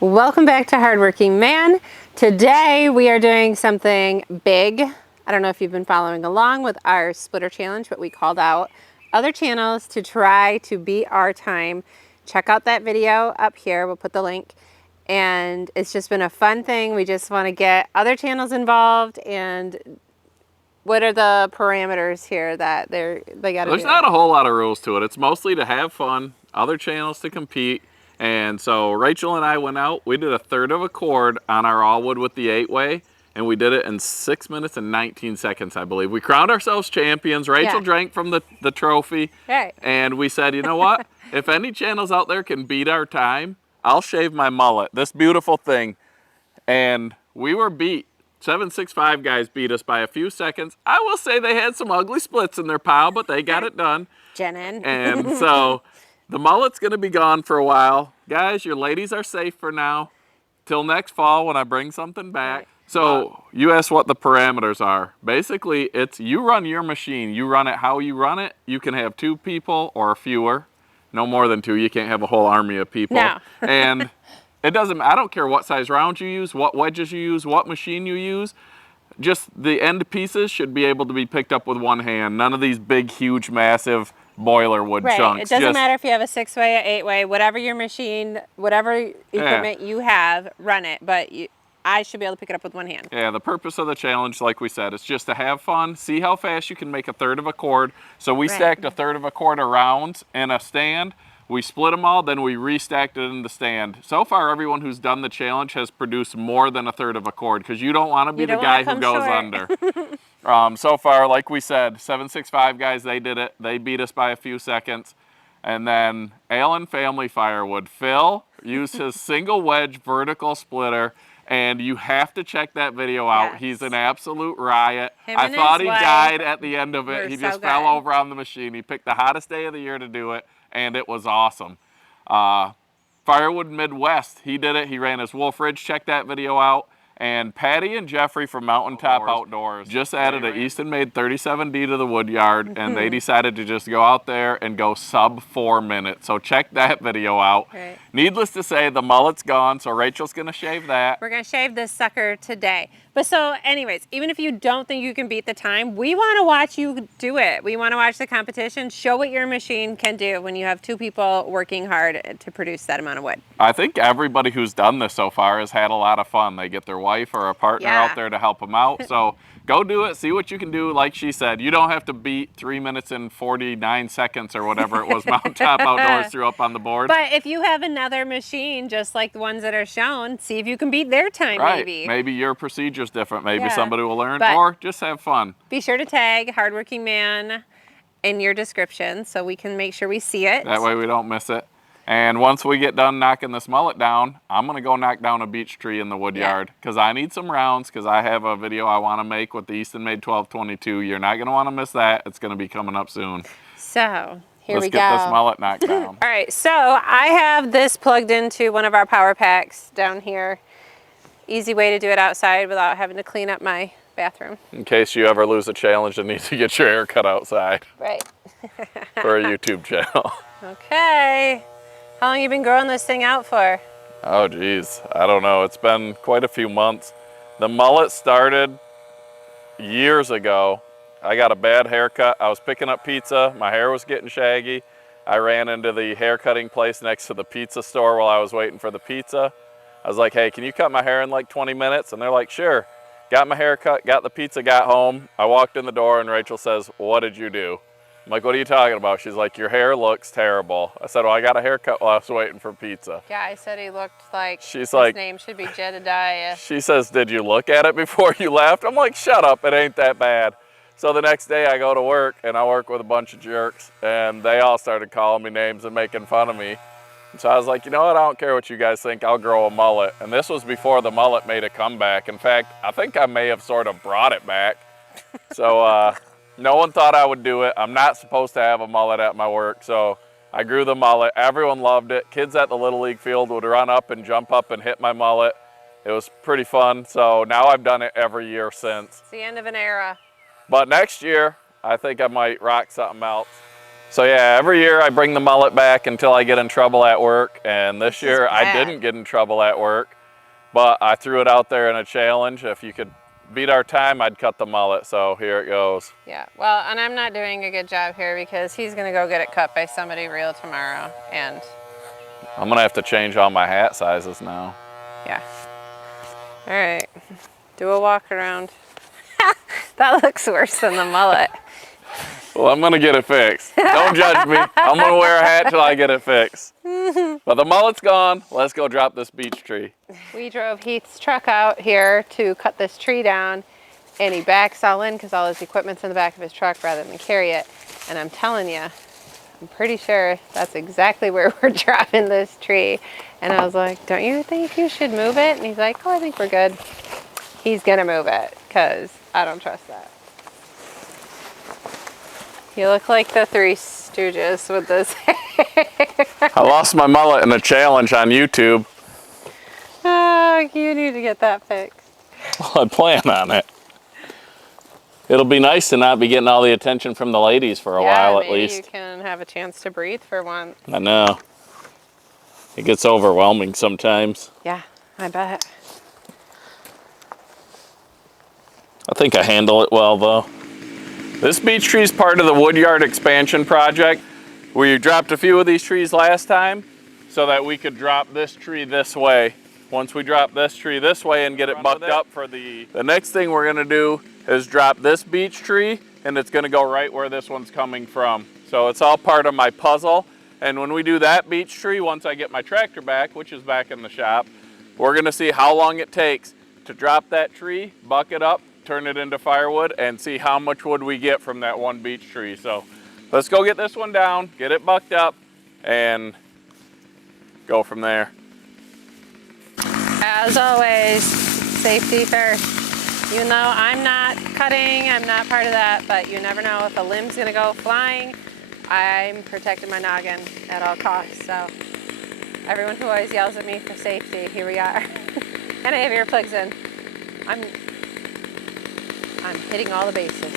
Welcome back to Hardworking Man. Today we are doing something big. I don't know if you've been following along with our splitter challenge, but we called out other channels to try to beat our time. Check out that video up here. We'll put the link. And it's just been a fun thing. We just want to get other channels involved. And what are the parameters here that they got to do? There's not a whole lot of rules to it. It's mostly to have fun, other channels to compete. And so Rachel and I went out, we did a third of a cord on our all wood with the 8-way, and we did it in 6 minutes and 19 seconds, I believe. We crowned ourselves champions. Rachel drank from the trophy. Right. And we said, you know what? If any channels out there can beat our time, I'll shave my mullet, this beautiful thing. And we were beat. 765 guys beat us by a few seconds. I will say they had some ugly splits in their pile, but they got it done. Jenin. And so the mullet's going to be gone for a while. Guys, your ladies are safe for now. Till next fall when I bring something back. Right. So you asked what the parameters are. Basically, it's you run your machine. You run it how you run it. You can have 2 people or fewer. No more than 2. You can't have a whole army of people. No. And it doesn't, I don't care what size rounds you use, what wedges you use, what machine you use. Just the end pieces should be able to be picked up with one hand. None of these big, huge, massive boiler wood chunks. It doesn't matter if you have a 6-way, an 8-way, whatever your machine, whatever equipment you have, run it. But I should be able to pick it up with one hand. Yeah, the purpose of the challenge, like we said, is just to have fun, see how fast you can make a third of a cord. So we stacked a third of a cord of rounds in a stand. We split them all, then we restacked it in the stand. So far, everyone who's done the challenge has produced more than a third of a cord because you don't want to be the guy who goes under. So far, like we said, 765 guys, they did it. They beat us by a few seconds. And then Allen Family Firewood. Phil used his single wedge vertical splitter, and you have to check that video out. Yes. He's an absolute riot. I thought he died at the end of it. He just fell over on the machine. He picked the hottest day of the year to do it, and it was awesome. Firewood Midwest, he did it. He ran his Wolf Ridge. Check that video out. And Patty and Jeffrey from Mountaintop Outdoors just added an Easton made 37D to the wood yard, and they decided to just go out there and go sub 4 minutes. So check that video out. Right. Needless to say, the mullet's gone, so Rachel's gonna shave that. We're gonna shave this sucker today. But so anyways, even if you don't think you can beat the time, we wanna watch you do it. We wanna watch the competition, show what your machine can do when you have 2 people working hard to produce that amount of wood. I think everybody who's done this so far has had a lot of fun. They get their wife or a partner out there to help them out. So go do it, see what you can do. Like she said, you don't have to beat 3 minutes and 49 seconds or whatever it was Mountaintop Outdoors threw up on the board. But if you have another machine, just like the ones that are shown, see if you can beat their time. Maybe your procedure's different. Maybe somebody will learn, or just have fun. Be sure to tag Hardworking Man in your description so we can make sure we see it. That way we don't miss it. And once we get done knocking this mullet down, I'm going to go knock down a beech tree in the wood yard because I need some rounds because I have a video I want to make with the Easton Made 1222. You're not going to want to miss that. It's going to be coming up soon. So here we go. Let's get this mullet knocked down. All right, so I have this plugged into one of our power packs down here. Easy way to do it outside without having to clean up my bathroom. In case you ever lose a challenge and need to get your hair cut outside. Right. For a YouTube channel. Okay. How long have you been growing this thing out for? Oh geez, I don't know. It's been quite a few months. The mullet started years ago. I got a bad haircut. I was picking up pizza. My hair was getting shaggy. I ran into the hair cutting place next to the pizza store while I was waiting for the pizza. I was like, hey, can you cut my hair in like 20 minutes? And they're like, sure. Got my hair cut, got the pizza, got home. I walked in the door and Rachel says, what did you do? I'm like, what are you talking about? She's like, your hair looks terrible. I said, well, I got a haircut while I was waiting for pizza. Yeah, I said he looked like his name should be Jedediah. She says, did you look at it before you left? I'm like, shut up, it ain't that bad. So the next day I go to work and I work with a bunch of jerks and they all started calling me names and making fun of me. So I was like, you know what, I don't care what you guys think, I'll grow a mullet. And this was before the mullet made a comeback. In fact, I think I may have sort of brought it back. So no one thought I would do it. I'm not supposed to have a mullet at my work, so I grew the mullet. Everyone loved it. Kids at the Little League field would run up and jump up and hit my mullet. It was pretty fun, so now I've done it every year since. It's the end of an era. But next year, I think I might rock something else. So yeah, every year I bring the mullet back until I get in trouble at work, and this year I didn't get in trouble at work, but I threw it out there in a challenge. If you could beat our time, I'd cut the mullet, so here it goes. Yeah, well, and I'm not doing a good job here because he's gonna go get it cut by somebody real tomorrow, and I'm gonna have to change all my hat sizes now. yeah. All right, do a walk around. That looks worse than the mullet. Well, I'm gonna get it fixed. Don't judge me. I'm gonna wear a hat till I get it fixed. But the mullet's gone. Let's go drop this beech tree. We drove Heath's truck out here to cut this tree down, and he backs all in because all his equipment's in the back of his truck rather than carry it. And I'm telling you, I'm pretty sure that's exactly where we're dropping this tree. And I was like, don't you think you should move it? And he's like, oh, I think we're good. He's gonna move it because I don't trust that. You look like the Three Stooges with this hair. I lost my mullet in a challenge on YouTube. Oh, you need to get that fixed. Well, I plan on it. It'll be nice to not be getting all the attention from the ladies for a while at least. You can have a chance to breathe for once. I know. It gets overwhelming sometimes. Yeah, I bet. I think I handle it well though. This beech tree is part of the woodyard expansion project. We dropped a few of these trees last time so that we could drop this tree this way. Once we drop this tree this way and get it bucked up for the next thing we're gonna do is drop this beech tree, and it's gonna go right where this one's coming from. So it's all part of my puzzle. And when we do that beech tree, once I get my tractor back, which is back in the shop, we're gonna see how long it takes to drop that tree, buck it up, turn it into firewood, and see how much wood we get from that one beech tree. So let's go get this one down, get it bucked up, and go from there. As always, safety first. Even though I'm not cutting, I'm not part of that, but you never know if a limb's gonna go flying. I'm protecting my noggin at all costs. So everyone who always yells at me for safety, here we are. And I have earplugs in. I'm hitting all the bases.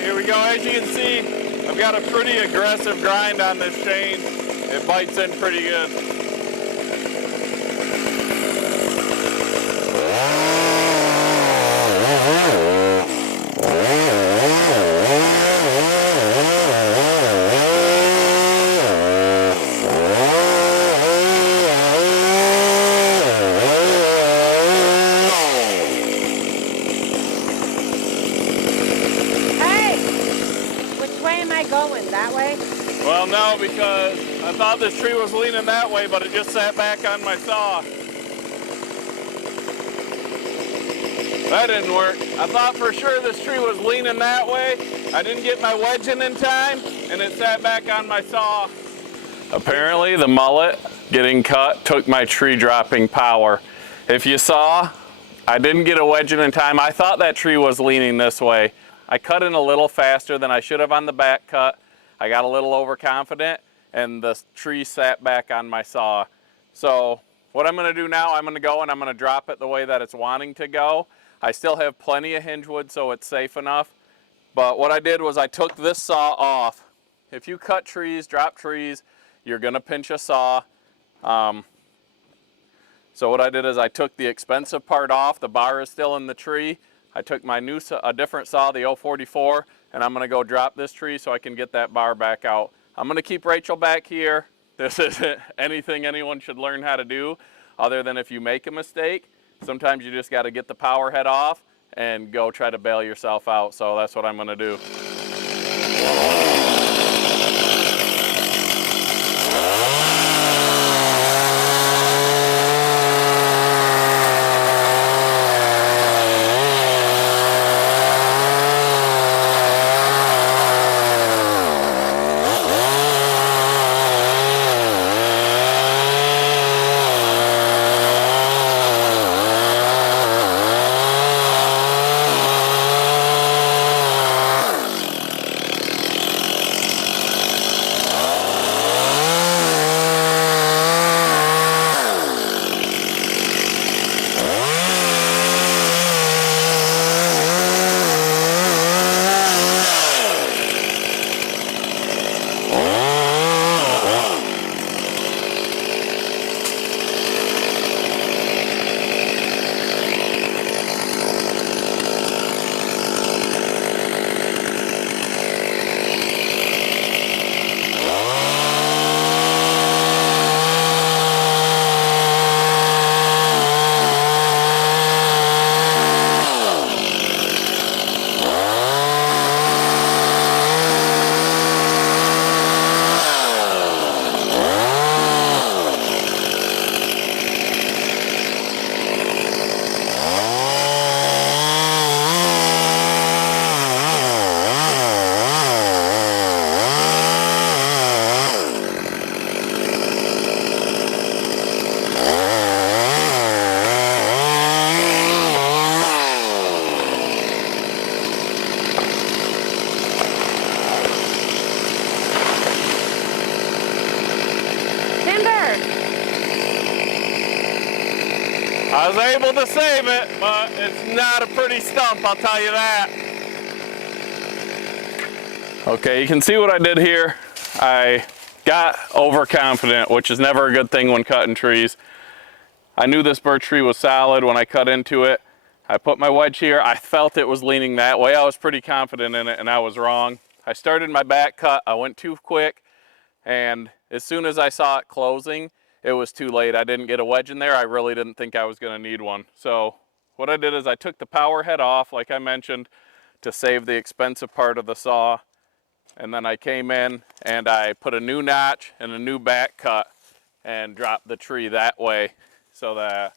Here we go. As you can see, I've got a pretty aggressive grind on this chain. It bites in pretty good. Going that way? Well, no, because I thought this tree was leaning that way, but it just sat back on my saw. That didn't work. I thought for sure this tree was leaning that way. I didn't get my wedge in time, and it sat back on my saw. Apparently the mullet getting cut took my tree dropping power. If you saw, I didn't get a wedge in time. I thought that tree was leaning this way. I cut in a little faster than I should have on the back cut. I got a little overconfident, and the tree sat back on my saw. So what I'm gonna do now, I'm gonna go and I'm gonna drop it the way that it's wanting to go. I still have plenty of hinge wood, so it's safe enough. But what I did was I took this saw off. If you cut trees, drop trees, you're gonna pinch a saw. So what I did is I took the expensive part off. The bar is still in the tree. I took my a different saw, the 044, and I'm gonna go drop this tree so I can get that bar back out. I'm gonna keep Rachel back here. This isn't anything anyone should learn how to do, other than if you make a mistake, sometimes you just gotta get the power head off and go try to bail yourself out. So that's what I'm gonna do. I was able to save it, but it's not a pretty stump, I'll tell you that. Okay, you can see what I did here. I got overconfident, which is never a good thing when cutting trees. I knew this birch tree was solid when I cut into it. I put my wedge here. I felt it was leaning that way. I was pretty confident in it, and I was wrong. I started my back cut. I went too quick, and as soon as I saw it closing, it was too late. I didn't get a wedge in there. I really didn't think I was gonna need one. So what I did is I took the power head off, like I mentioned, to save the expensive part of the saw. And then I came in and I put a new notch and a new back cut and dropped the tree that way so that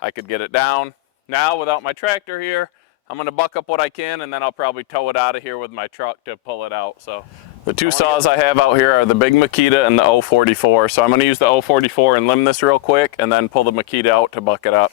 I could get it down. Now, without my tractor here, I'm gonna buck up what I can, and then I'll probably tow it out of here with my truck to pull it out. So the two saws I have out here are the big Makita and the 044. So I'm gonna use the 044 and limb this real quick and then pull the Makita out to buck it up.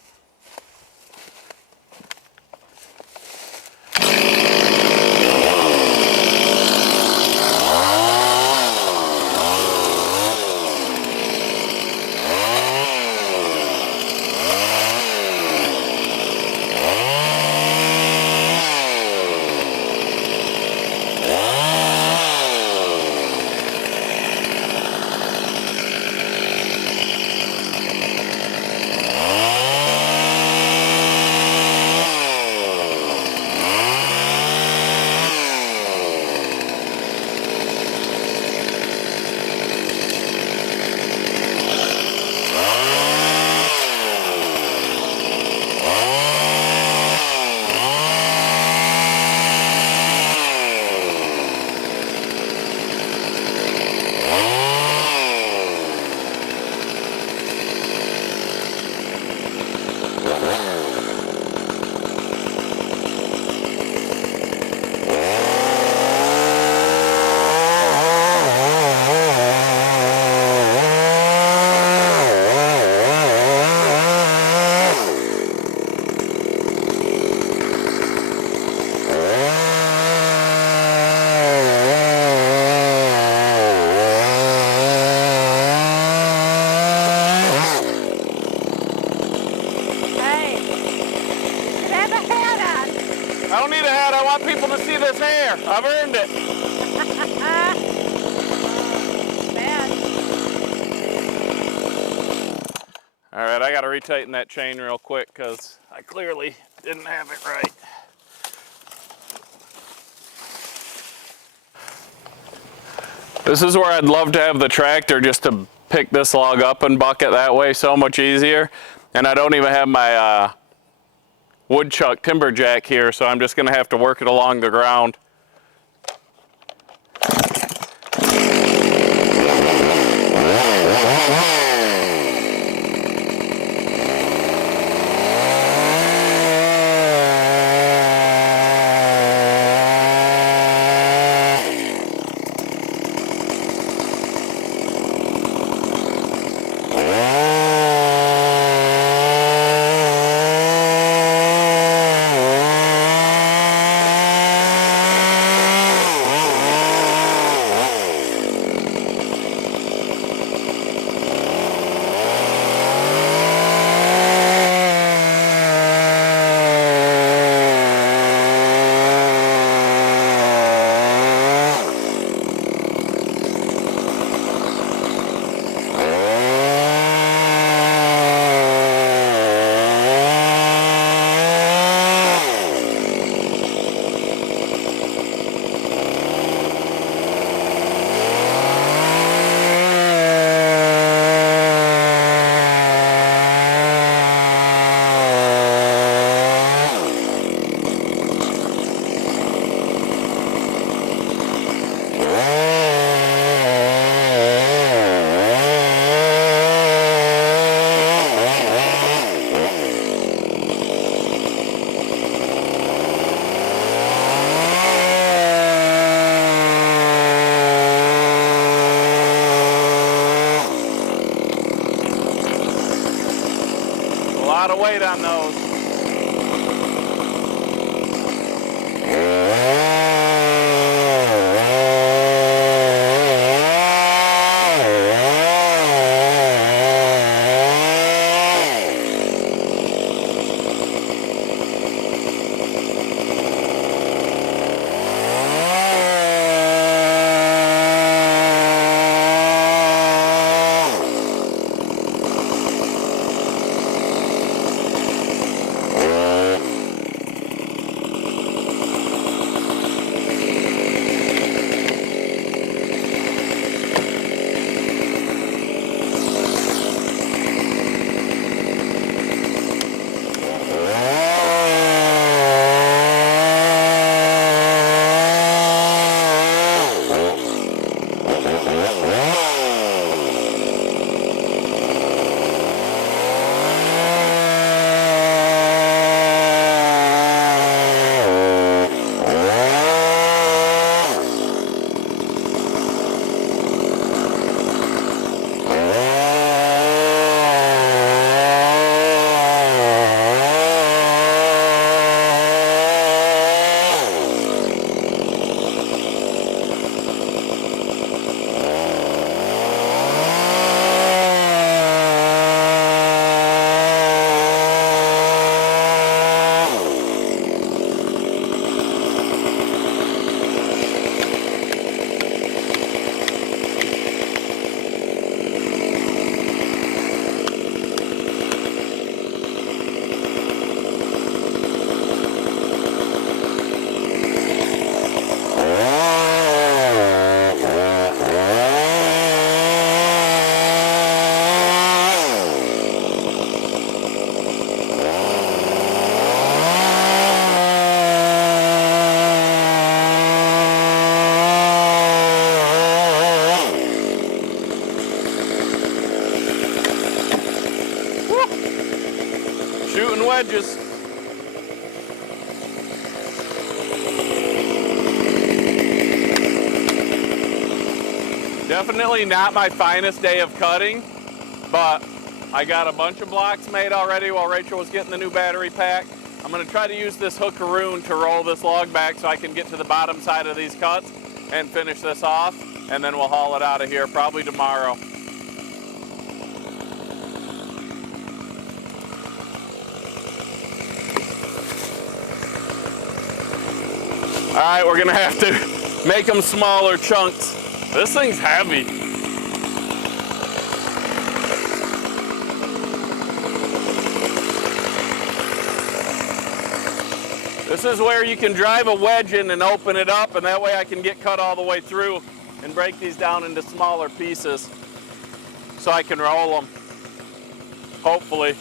I don't need a hat. I want people to see this hair. I've earned it. Man. All right, I got to retighten that chain real quick because I clearly didn't have it right. This is where I'd love to have the tractor just to pick this log up and bucket that way, so much easier. And I don't even have my woodchuck timber jack here, so I'm just going to have to work it along the ground. A lot of weight on those. Shooting wedges. Definitely not my finest day of cutting, but I got a bunch of blocks made already while Rachel was getting the new battery pack. I'm going to try to use this hookaroon to roll this log back so I can get to the bottom side of these cuts and finish this off, and then we'll haul it out of here probably tomorrow. All right, we're gonna have to make them smaller chunks. This thing's heavy. This is where you can drive a wedge in and open it up, and that way I can get cut all the way through and break these down into smaller pieces so I can roll them, hopefully.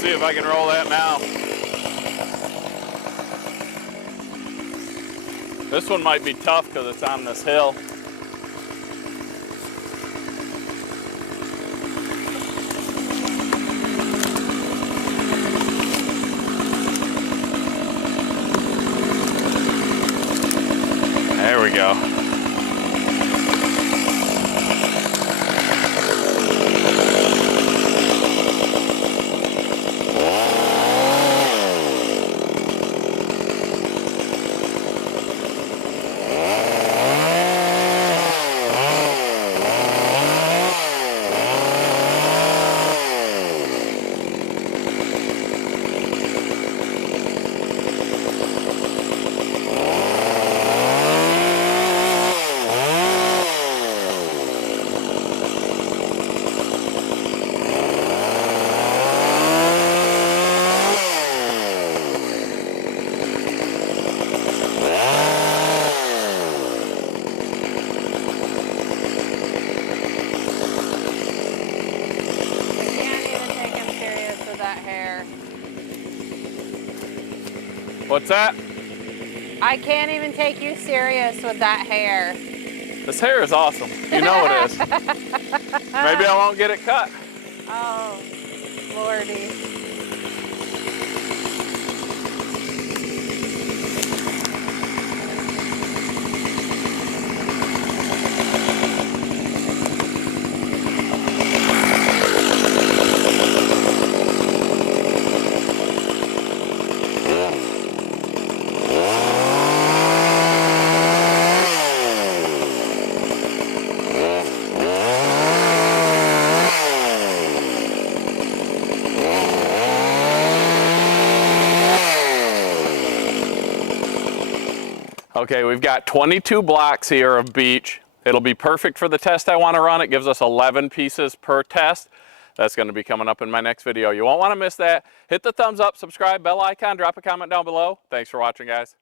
See if I can roll that now. This one might be tough because it's on this hill. There we go. What's that? I can't even take you serious with that hair. This hair is awesome. You know it is. Maybe I won't get it cut. Oh, Lordy. Okay, we've got 22 blocks here of beech. It'll be perfect for the test I want to run. It gives us 11 pieces per test. That's going to be coming up in my next video. You won't want to miss that. Hit the thumbs up, subscribe, bell icon, drop a comment down below. Thanks for watching, guys.